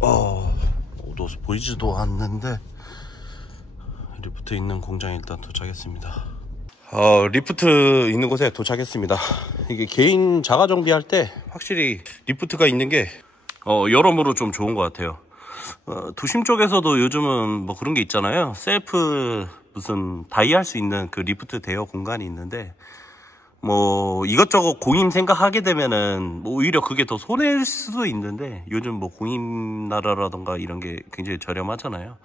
어두워서 보이지도 않는데 리프트 있는 공장에 일단 도착했습니다. 리프트 있는 곳에 도착했습니다. 이게 개인 자가 정비할 때 확실히 리프트가 있는 게 여러모로 좀 좋은 것 같아요. 도심 쪽에서도 요즘은 뭐 그런 게 있잖아요. 셀프 무슨 다이 할 수 있는 그 리프트 대여 공간이 있는데, 뭐 이것저것 공임 생각하게 되면은 뭐 오히려 그게 더 손해일 수도 있는데, 요즘 뭐 공임 나라라던가 이런 게 굉장히 저렴하잖아요.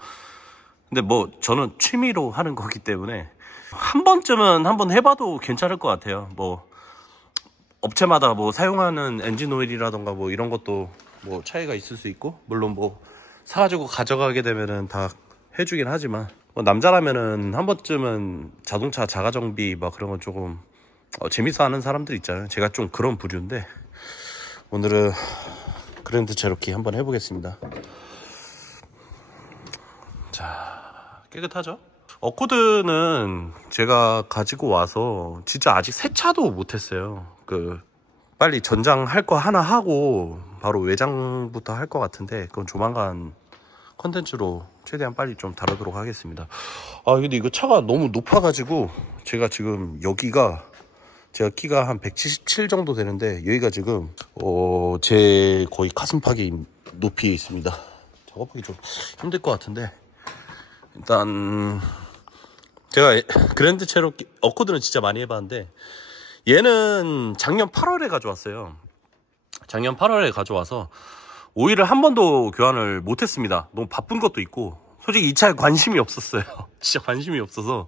근데 뭐 저는 취미로 하는 거기 때문에 한 번쯤은 한번 해봐도 괜찮을 것 같아요. 뭐 업체마다 뭐 사용하는 엔진 오일이라던가 뭐 이런 것도 뭐 차이가 있을 수 있고, 물론 뭐 사가지고 가져가게 되면은 다 해주긴 하지만, 뭐 남자라면은 한 번쯤은 자동차 자가정비 막 그런 건 조금 재밌어 하는 사람들 있잖아요. 제가 좀 그런 부류인데, 오늘은 그랜드 체로키 한번 해보겠습니다. 자, 깨끗하죠? 어코드는 제가 가지고 와서 진짜 아직 세차도 못했어요. 빨리 전장할 거 하나 하고 바로 외장부터 할 것 같은데, 그건 조만간 컨텐츠로 최대한 빨리 좀 다루도록 하겠습니다. 근데 이거 차가 너무 높아가지고 제가 지금 제가 키가 한 177 정도 되는데, 여기가 지금 제 거의 가슴팍이 높이에 있습니다. 작업하기 좀 힘들 것 같은데, 일단 제가 그랜드 체로키 어코드는 진짜 많이 해봤는데, 얘는 작년 8월에 가져왔어요. 작년 8월에 가져와서 오일을 한 번도 교환을 못했습니다. 너무 바쁜 것도 있고, 솔직히 이 차에 관심이 없었어요. 진짜 관심이 없어서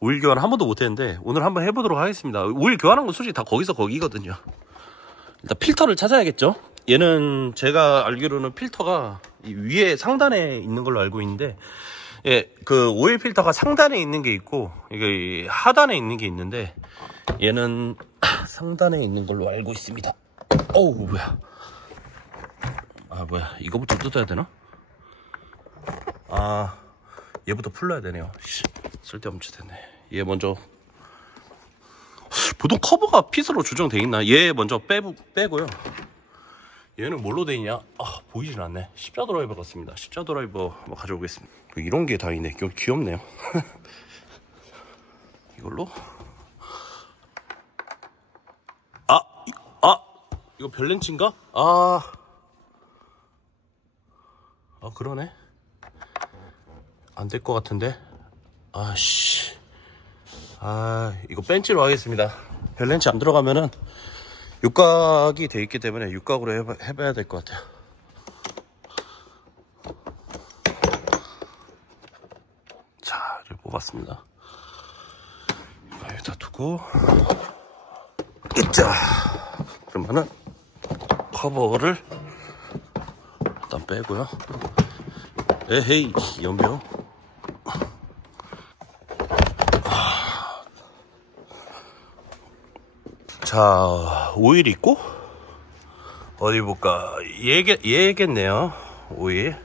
오일 교환 한 번도 못했는데, 오늘 한번 해보도록 하겠습니다. 오일 교환한 건 솔직히 다 거기서 거기거든요. 일단 필터를 찾아야겠죠. 얘는 제가 알기로는 필터가 이 위에 상단에 있는 걸로 알고 있는데, 예, 그 오일 필터가 상단에 있는 게 있고 이게 하단에 있는 게 있는데, 얘는 상단에 있는 걸로 알고 있습니다. 어우, 뭐야. 뭐야, 이거부터 뜯어야 되나? 얘부터 풀러야 되네요. 쓸데없는 짓 했네. 얘 먼저, 보통 커버가 핏으로 조정돼 있나? 얘 먼저 빼고요. 얘는 뭘로 돼 있냐? 보이진 않네. 십자 드라이버 같습니다. 십자 드라이버 한번 가져오겠습니다. 이런 게 다 있네. 좀 귀엽네요. 이걸로. 이거 별렌치인가? 그러네. 안 될 것 같은데. 이거 벤치로 하겠습니다. 별렌치 안 들어가면은 육각이 돼 있기 때문에 육각으로 해봐야 될 것 같아요. 자, 이렇게 뽑았습니다. 이거 여기다 두고, 있자. 그러면은 커버를 일단 빼고요. 에헤이, 연병. 자, 오일 있고, 어디 볼까? 얘겠네요. 오일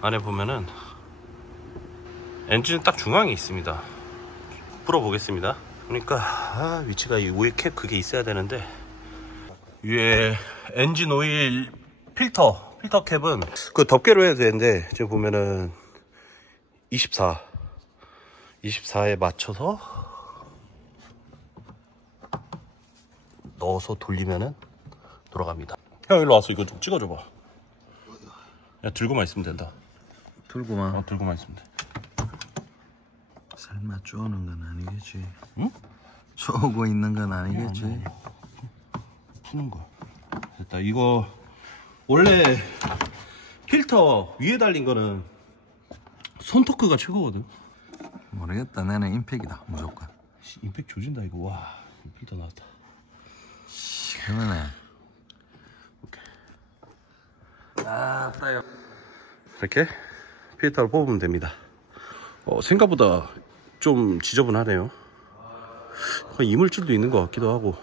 안에 보면은 엔진은 딱 중앙에 있습니다. 풀어보겠습니다. 그러니까 위치가 이 오일 캡 그게 있어야 되는데, 위에 엔진 오일 필터 캡은 그 덮개로 해야 되는데, 제가 보면은 24에 맞춰서 넣어서 돌리면은 돌아갑니다. 형, 일로 와서 이거 좀 찍어줘봐. 야, 들고만 있으면 된다. 들고만? 들고만 있으면 돼. 설마 쪼는 건 아니겠지? 응? 쪼고 있는 건 아니겠지? 푸는 거. 됐다. 이거 원래 필터 위에 달린 거는 손토크가 최고거든. 모르겠다. 나는 임팩이다 무조건. 임팩 조진다 이거. 와, 필터 나왔다. 시원해. 따요. 이렇게 필터를 뽑으면 됩니다. 생각보다 좀 지저분하네요. 이물질도 있는 것 같기도 하고.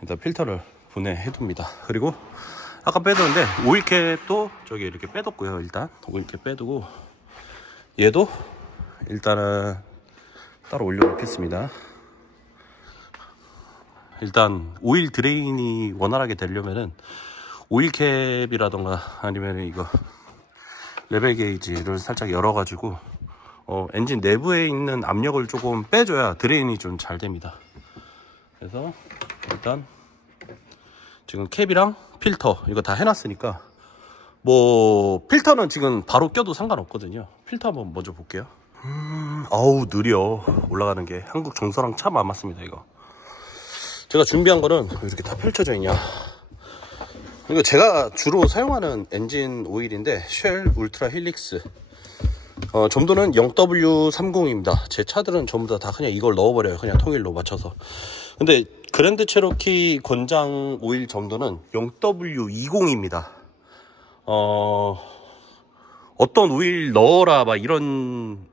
일단 필터를 분해해둡니다. 그리고 아까 빼뒀는데 오일캡도 저기 이렇게 빼뒀고요. 일단 오일캡 빼두고, 얘도 일단은 따로 올려놓겠습니다. 일단 오일 드레인이 원활하게 되려면은 오일캡이라던가 아니면 이거 레벨 게이지를 살짝 열어가지고 엔진 내부에 있는 압력을 조금 빼줘야 드레인이 좀 잘 됩니다. 그래서 일단 지금 캡이랑 필터 이거 다 해놨으니까 뭐 필터는 지금 바로 껴도 상관없거든요. 필터 한번 먼저 볼게요. 아우 느려. 올라가는 게 한국 정서랑 참 안 맞습니다. 이거 제가 준비한 거는 이렇게 다 펼쳐져 있냐. 이거 제가 주로 사용하는 엔진 오일인데 쉘 울트라 힐릭스. 점도는 0W30입니다. 제 차들은 전부 다 그냥 이걸 넣어버려요. 그냥 통일로 맞춰서. 근데 그랜드 체로키 권장 오일 점도는 0W20입니다. 어떤 오일 넣어라 막 이런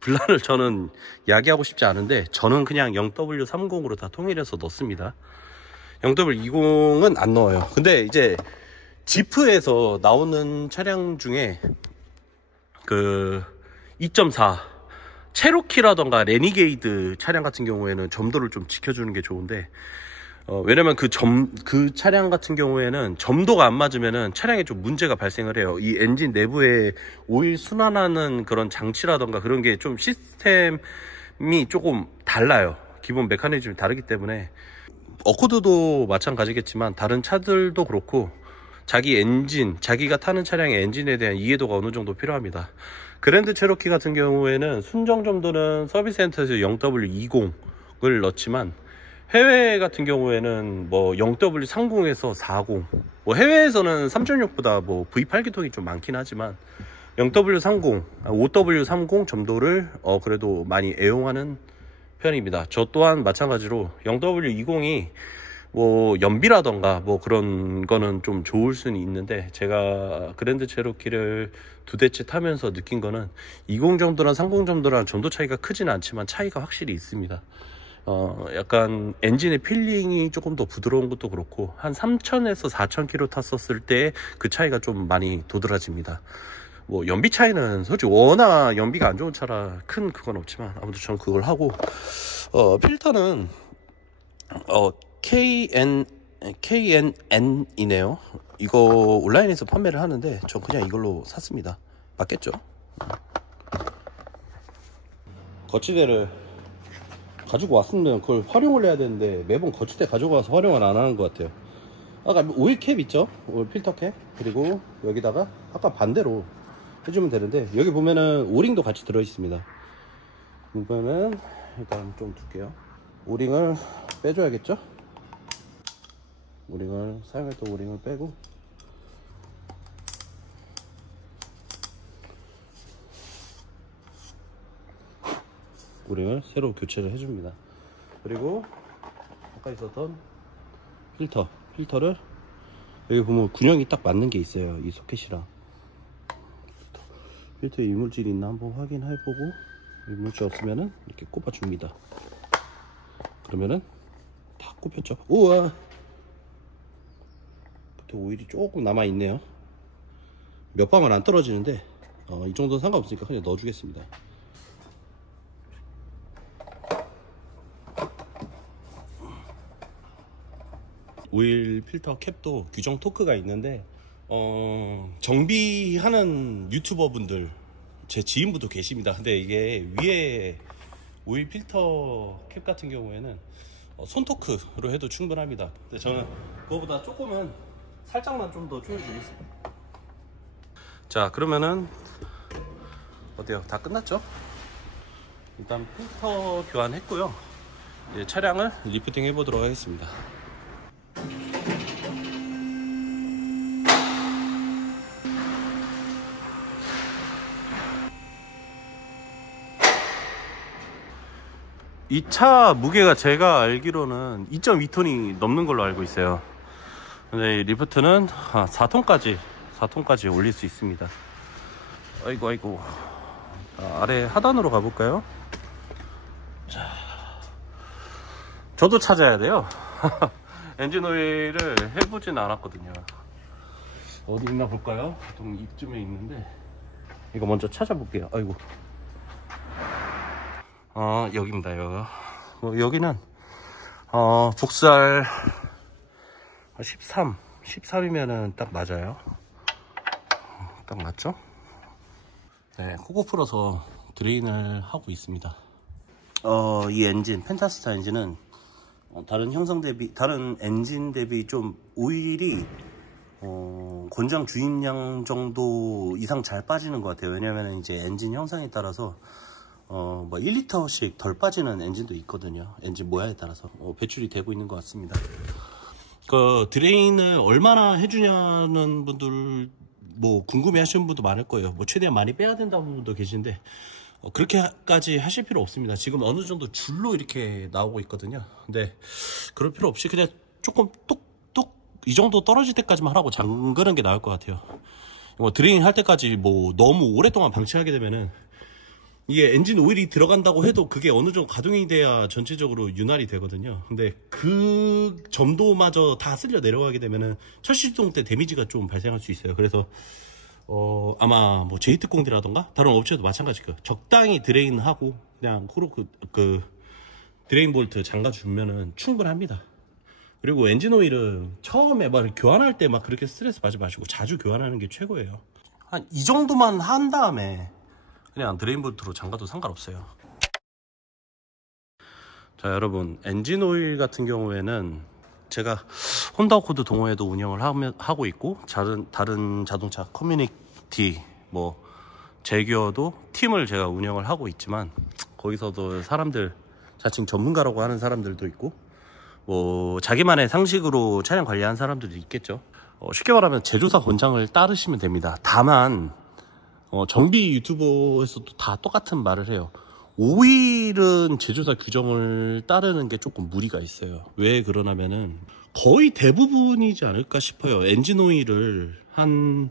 분란을 저는 야기하고 싶지 않은데 저는 그냥 0W30으로 다 통일해서 넣습니다. 0W20은 안 넣어요. 근데 이제 지프에서 나오는 차량 중에 그 2.4 체로키라던가 레니게이드 차량 같은 경우에는 점도를 좀 지켜주는 게 좋은데 왜냐면 그 차량 같은 경우에는 점도가 안 맞으면은 차량에 좀 문제가 발생을 해요. 이 엔진 내부에 오일 순환하는 그런 장치라던가 그런 게 좀 시스템이 조금 달라요. 기본 메커니즘이 다르기 때문에 어코드도 마찬가지겠지만 다른 차들도 그렇고 자기 엔진, 자기가 타는 차량의 엔진에 대한 이해도가 어느 정도 필요합니다. 그랜드 체로키 같은 경우에는 순정 점도는 서비스 센터에서 0W20을 넣지만 해외 같은 경우에는 뭐 0W30에서 40, 뭐 해외에서는 3.6보다 뭐 V8기통이 좀 많긴 하지만 0W30, 5W30 점도를 그래도 많이 애용하는 편입니다. 저 또한 마찬가지로 0W20이 뭐 연비라던가 뭐 그런 거는 좀 좋을 수는 있는데 제가 그랜드 체로키를 두 대째 타면서 느낀 거는 20 정도랑 30 정도랑 점도 차이가 크지는 않지만 차이가 확실히 있습니다. 약간 엔진의 필링이 조금 더 부드러운 것도 그렇고 한 3000에서 4000km 탔었을 때 그 차이가 좀 많이 도드라집니다. 뭐 연비 차이는 솔직히 워낙 연비가 안 좋은 차라 큰 그건 없지만 아무튼 저는 그걸 하고 필터는 KNN이네요. 이거 온라인에서 판매를 하는데 저 그냥 이걸로 샀습니다. 맞겠죠? 거치대를 가지고 왔으면 그걸 활용을 해야 되는데 매번 거치대 가지고 와서 활용을 안 하는 것 같아요. 아까 오일 캡 있죠? 오일 필터 캡. 그리고 여기다가 아까 반대로 해주면 되는데 여기 보면은 오링도 같이 들어 있습니다. 이거는 일단 좀 둘게요. 오링을 빼줘야겠죠? 오링을 사용했던 오링을 빼고 오링을 새로 교체를 해줍니다. 그리고 아까 있었던 필터를 여기 보면 균형이 딱 맞는 게 있어요. 이 소켓이랑 필터에 이물질이 있나 한번 확인해보고 이물질 없으면은 이렇게 꼽아줍니다. 그러면은 다 꼽혔죠. 우와, 그때 오일이 조금 남아있네요. 몇 방울 안 떨어지는데 이 정도는 상관없으니까 그냥 넣어주겠습니다. 오일 필터 캡도 규정 토크가 있는데 정비하는 유튜버 분들 제 지인분도 계십니다. 근데 이게 위에 오일 필터 캡 같은 경우에는 손 토크로 해도 충분합니다. 근데 저는 그거보다 조금은 살짝만 좀 더 조여주겠습니다. 자, 그러면은 어때요? 다 끝났죠? 일단 필터 교환했고요. 이제 차량을 리프팅 해보도록 하겠습니다. 이 차 무게가 제가 알기로는 2.2톤이 넘는 걸로 알고 있어요. 근데 리프트는 4톤까지 올릴 수 있습니다. 아이고. 아래 하단으로 가볼까요? 자, 저도 찾아야 돼요. 엔진 오일을 해보진 않았거든요. 어디 있나 볼까요? 보통 이쯤에 있는데 이거 먼저 찾아볼게요. 아이고. 여기입니다. 여기는 복살 13 13이면은 딱 맞아요. 딱 맞죠? 네, 코고 풀어서 드레인을 하고 있습니다. 이 엔진, 펜타스타 엔진은 다른 형상 대비, 다른 엔진 대비 좀 오일이 권장 주입량 정도 이상 잘 빠지는 것 같아요. 왜냐면 이제 엔진 형상에 따라서 뭐 1리터씩 덜 빠지는 엔진도 있거든요. 엔진 모양에 따라서 배출이 되고 있는 것 같습니다. 그 드레인을 얼마나 해주냐는 분들 뭐 궁금해 하시는 분도 많을 거예요. 뭐 최대한 많이 빼야 된다는 분도 계신데 그렇게까지 하실 필요 없습니다. 지금 어느 정도 줄로 이렇게 나오고 있거든요. 근데 그럴 필요 없이 그냥 조금 뚝뚝 이 정도 떨어질 때까지만 하라고 잠그는 게 나을 것 같아요. 뭐 드레인 할 때까지 뭐 너무 오랫동안 방치하게 되면은 이게 엔진 오일이 들어간다고 해도 그게 어느 정도 가동이 돼야 전체적으로 윤활이 되거든요. 근데 그 점도마저 다 쓸려 내려가게 되면은 철시동 때 데미지가 좀 발생할 수 있어요. 그래서 아마 뭐 제이특공대라던가 다른 업체도 마찬가지일 거예요. 적당히 드레인하고 그냥 코로 그 드레인 볼트 잠가주면은 충분합니다. 그리고 엔진 오일은 처음에 막 교환할 때 막 그렇게 스트레스 받지 마시고 자주 교환하는 게 최고예요. 한 이 정도만 한 다음에 그냥 드레인 볼트로 잠가도 상관없어요. 자, 여러분, 엔진 오일 같은 경우에는 제가 혼다 어코드 동호회도 운영을 하고 있고 다른 자동차 커뮤니티 뭐 제규어도 팀을 제가 운영을 하고 있지만 거기서도 사람들 자칭 전문가라고 하는 사람들도 있고 뭐 자기만의 상식으로 차량 관리하는 사람들도 있겠죠. 쉽게 말하면 제조사 권장을 따르시면 됩니다. 다만 정비 유튜버에서도 다 똑같은 말을 해요. 오일은 제조사 규정을 따르는 게 조금 무리가 있어요. 왜 그러냐면은 거의 대부분이지 않을까 싶어요. 엔진 오일을 한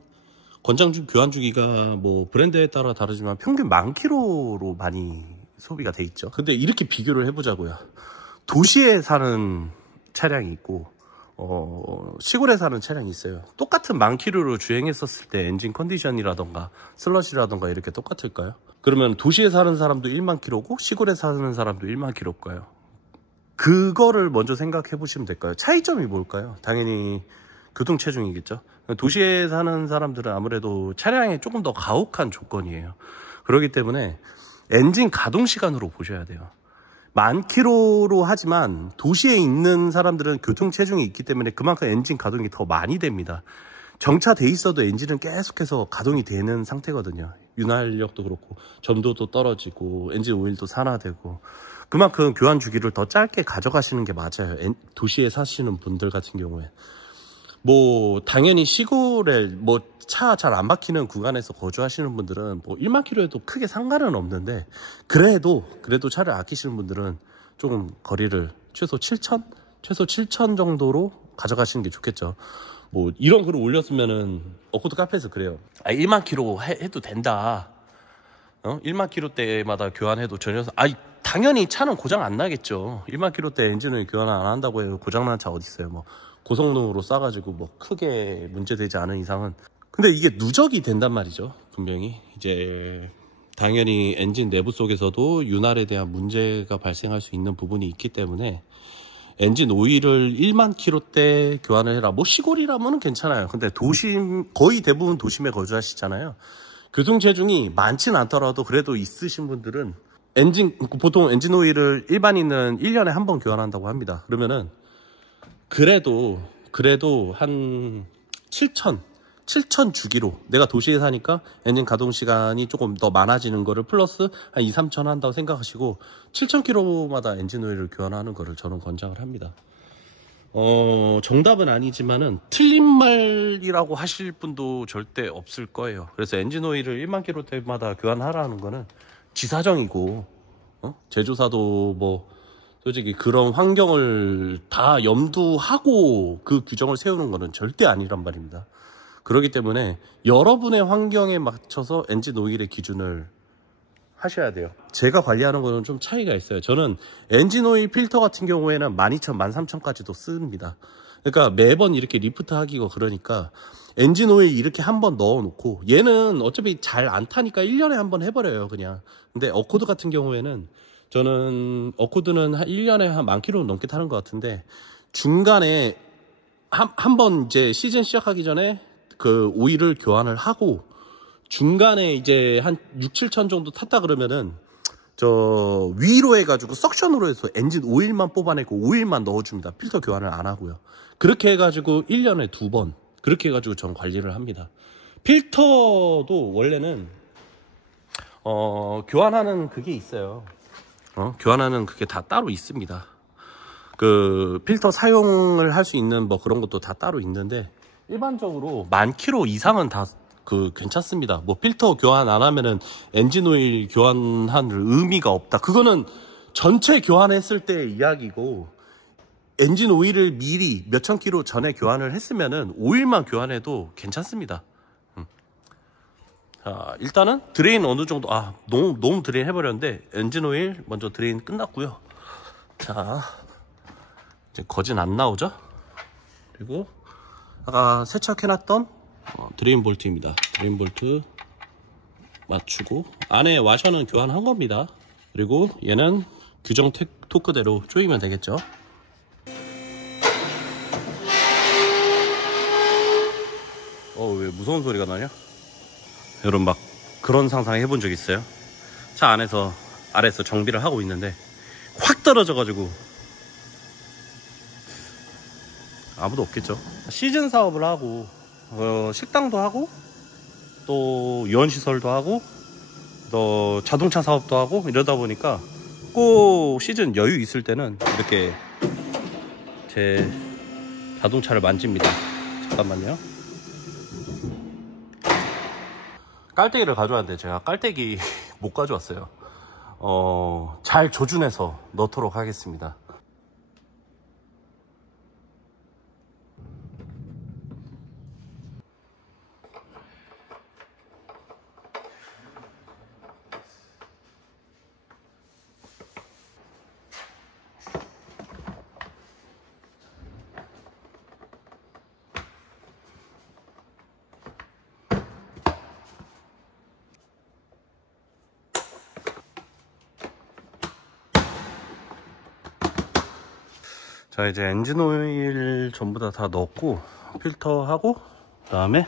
권장 교환 주기가 뭐 브랜드에 따라 다르지만 평균 10,000km로 많이 소비가 돼 있죠. 근데 이렇게 비교를 해보자고요. 도시에 사는 차량이 있고 시골에 사는 차량이 있어요. 똑같은 10,000km로 주행했었을 때 엔진 컨디션이라던가 슬러시라던가 이렇게 똑같을까요? 그러면 도시에 사는 사람도 10,000km고 시골에 사는 사람도 10,000km일까요? 그거를 먼저 생각해 보시면 될까요? 차이점이 뭘까요? 당연히 교통체중이겠죠. 도시에 사는 사람들은 아무래도 차량에 조금 더 가혹한 조건이에요. 그렇기 때문에 엔진 가동 시간으로 보셔야 돼요. 10,000km로 하지만 도시에 있는 사람들은 교통체중이 있기 때문에 그만큼 엔진 가동이 더 많이 됩니다. 정차돼 있어도 엔진은 계속해서 가동이 되는 상태거든요. 윤활력도 그렇고 점도도 떨어지고 엔진 오일도 산화되고 그만큼 교환 주기를 더 짧게 가져가시는 게 맞아요. 도시에 사시는 분들 같은 경우에 뭐 당연히 시골에 뭐 차 잘 안 박히는 구간에서 거주하시는 분들은 뭐 10,000km에도 크게 상관은 없는데 그래도 차를 아끼시는 분들은 조금 거리를 최소 7,000 정도로 가져가시는 게 좋겠죠. 뭐 이런 글을 올렸으면은 어코드 카페에서 그래요. 10,000km 해도 된다. 10,000km대마다 교환해도 전혀 당연히 차는 고장 안 나겠죠. 10,000km대 엔진을 교환 안 한다고 해서 고장난 차 어디 있어요. 뭐 고성능으로 싸가지고 뭐 크게 문제되지 않은 이상은. 근데 이게 누적이 된단 말이죠. 분명히 이제 당연히 엔진 내부 속에서도 윤활에 대한 문제가 발생할 수 있는 부분이 있기 때문에 엔진 오일을 10,000km대 교환을 해라. 뭐 시골이라면 괜찮아요. 근데 도심, 거의 대부분 도심에 거주하시잖아요. 교통체중이 많진 않더라도 그래도 있으신 분들은 보통 엔진 오일을 일반인은 1년에 한 번 교환한다고 합니다. 그러면은 그래도 한 7,000 주기로 내가 도시에 사니까 엔진 가동 시간이 조금 더 많아지는 거를 플러스 한 2-3,000 한다고 생각하시고 7,000km마다 엔진 오일을 교환하는 거를 저는 권장을 합니다. 정답은 아니지만은 틀린 말이라고 하실 분도 절대 없을 거예요. 그래서 엔진 오일을 10,000km대마다 교환하라는 거는 지사정이고 제조사도 뭐 솔직히 그런 환경을 다 염두하고 그 규정을 세우는 거는 절대 아니란 말입니다. 그렇기 때문에 여러분의 환경에 맞춰서 엔진 오일의 기준을 하셔야 돼요. 제가 관리하는 거는 좀 차이가 있어요. 저는 엔진 오일 필터 같은 경우에는 12,000, 13,000까지도 씁니다. 그러니까 매번 이렇게 리프트 하기고 그러니까 엔진 오일 이렇게 한번 넣어 놓고 얘는 어차피 잘 안 타니까 1년에 한번 해버려요 그냥. 근데 어코드 같은 경우에는 저는 어코드는 한 1년에 한 10,000km 넘게 타는 것 같은데 중간에 한 번 이제 시즌 시작하기 전에 그 오일을 교환을 하고 중간에 이제 한 6, 7천 정도 탔다 그러면은 저 위로 해가지고 석션으로 해서 엔진 오일만 뽑아내고 오일만 넣어줍니다. 필터 교환을 안 하고요. 그렇게 해가지고 1년에 2번 그렇게 해가지고 전 관리를 합니다. 필터도 원래는 교환하는 그게 있어요. 교환하는 그게 다 따로 있습니다. 그 필터 사용을 할 수 있는 뭐 그런 것도 다 따로 있는데 일반적으로 10,000km 이상은 다 괜찮습니다. 뭐 필터 교환 안 하면은 엔진 오일 교환한 의미가 없다. 그거는 전체 교환했을 때 이야기고, 엔진 오일을 미리 몇천 킬로 전에 교환을 했으면은 오일만 교환해도 괜찮습니다. 자, 일단은 드레인 어느 정도, 너무 드레인 해버렸는데, 엔진 오일 먼저 드레인 끝났고요. 자, 이제 거진 안 나오죠? 그리고 아까 세척해놨던 드레인 볼트입니다. 드레인 볼트 맞추고, 안에 와셔는 교환한 겁니다. 그리고 얘는 규정 토크대로 조이면 되겠죠. 왜 무서운 소리가 나냐? 여러분 막 그런 상상 해본 적 있어요? 차 아래에서 정비를 하고 있는데 확 떨어져가지고, 아무도 없겠죠. 시즌 사업을 하고 식당도 하고 또 유원시설도 하고 또 자동차 사업도 하고 이러다 보니까 꼭 시즌 여유 있을 때는 이렇게 제 자동차를 만집니다. 잠깐만요. 깔때기를 가져왔는데 제가 깔때기 못 가져왔어요. 잘 조준해서 넣도록 하겠습니다. 자, 이제 엔진 오일 전부 다 넣었고 필터하고 그 다음에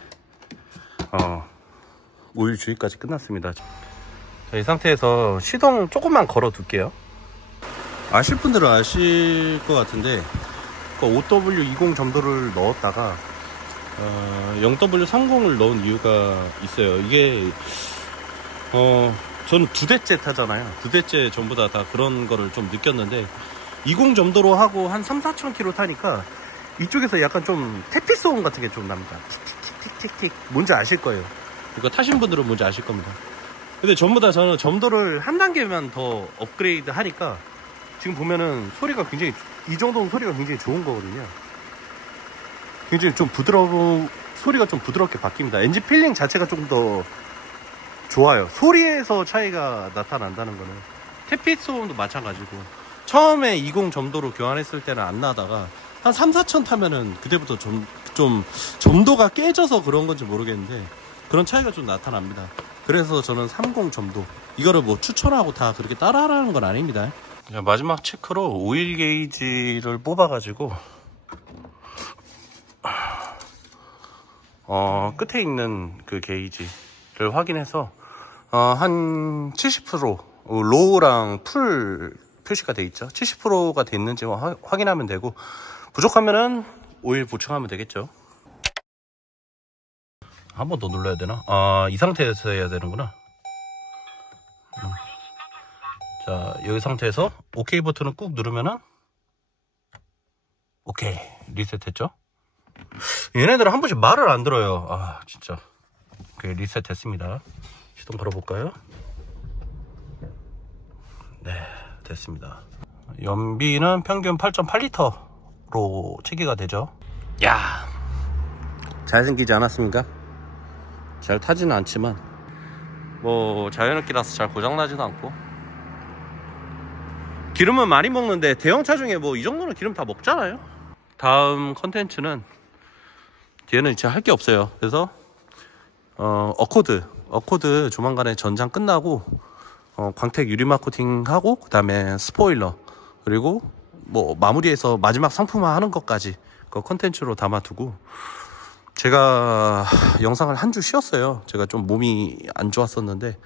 오일 주입까지 끝났습니다. 자, 이 상태에서 시동 조금만 걸어 둘게요. 아실 분들은 아실 것 같은데 OW20 점도를 넣었다가 0W30을 넣은 이유가 있어요. 이게 저는 2대째 타잖아요. 2대째 전부 다 그런 거를 좀 느꼈는데 20 점도로 하고 한 3, 4천 킬로 타니까 이쪽에서 약간 좀 태피 소음 같은 게 좀 납니다. 틱틱틱틱틱. 뭔지 아실 거예요. 이거 타신 분들은 뭔지 아실 겁니다. 근데 전부 다 저는 점도를 한 단계만 더 업그레이드 하니까 지금 보면은 소리가 굉장히, 이 정도는 소리가 굉장히 좋은 거거든요. 굉장히 좀 소리가 좀 부드럽게 바뀝니다. 엔진 필링 자체가 조금 더 좋아요. 소리에서 차이가 나타난다는 거는. 태피 소음도 마찬가지고. 처음에 20 점도로 교환했을 때는 안 나다가 한 3, 4천 타면은 그때부터 좀 점도가 깨져서 그런 건지 모르겠는데 그런 차이가 좀 나타납니다. 그래서 저는 30 점도, 이거를 뭐 추천하고 다 그렇게 따라하라는 건 아닙니다. 자, 마지막 체크로 오일 게이지를 뽑아가지고 끝에 있는 그 게이지를 확인해서 한 70% 로우랑 풀 표시가 돼 있죠. 70%가 됐는지 확인하면 되고, 부족하면은 오일 보충하면 되겠죠. 한 번 더 눌러야 되나? 이 상태에서 해야 되는구나. 자, 여기 상태에서 OK 버튼을 꾹 누르면은 오케이, 리셋했죠. 얘네들은 한 번씩 말을 안 들어요. 진짜. 오케이, 리셋했습니다. 시동 걸어볼까요? 네, 됐습니다. 연비는 평균 8.8리터로 체계가 되죠. 야, 잘생기지 않았습니까? 잘 타지는 않지만 뭐 자연흡기라서 잘 고장나지도 않고, 기름은 많이 먹는데 대형차 중에 뭐 이 정도는 기름 다 먹잖아요. 다음 컨텐츠는 뒤에는 진짜 할 게 없어요. 그래서 어코드 조만간에 전장 끝나고 광택 유리막 코팅하고 그 다음에 스포일러, 그리고 뭐 마무리해서 마지막 상품화 하는 것까지 그 컨텐츠로 담아두고, 제가 영상을 한 주 쉬었어요. 제가 좀 몸이 안 좋았었는데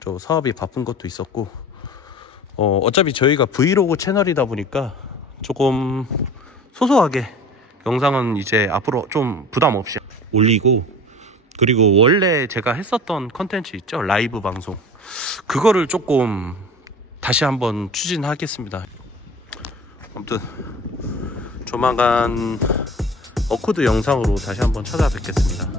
저 사업이 바쁜 것도 있었고, 어차피 저희가 브이로그 채널이다 보니까 조금 소소하게 영상은 이제 앞으로 좀 부담 없이 올리고, 그리고 원래 제가 했었던 컨텐츠 있죠, 라이브 방송, 그거를 조금 다시 한번 추진하겠습니다. 아무튼 조만간 어코드 영상으로 다시 한번 찾아뵙겠습니다.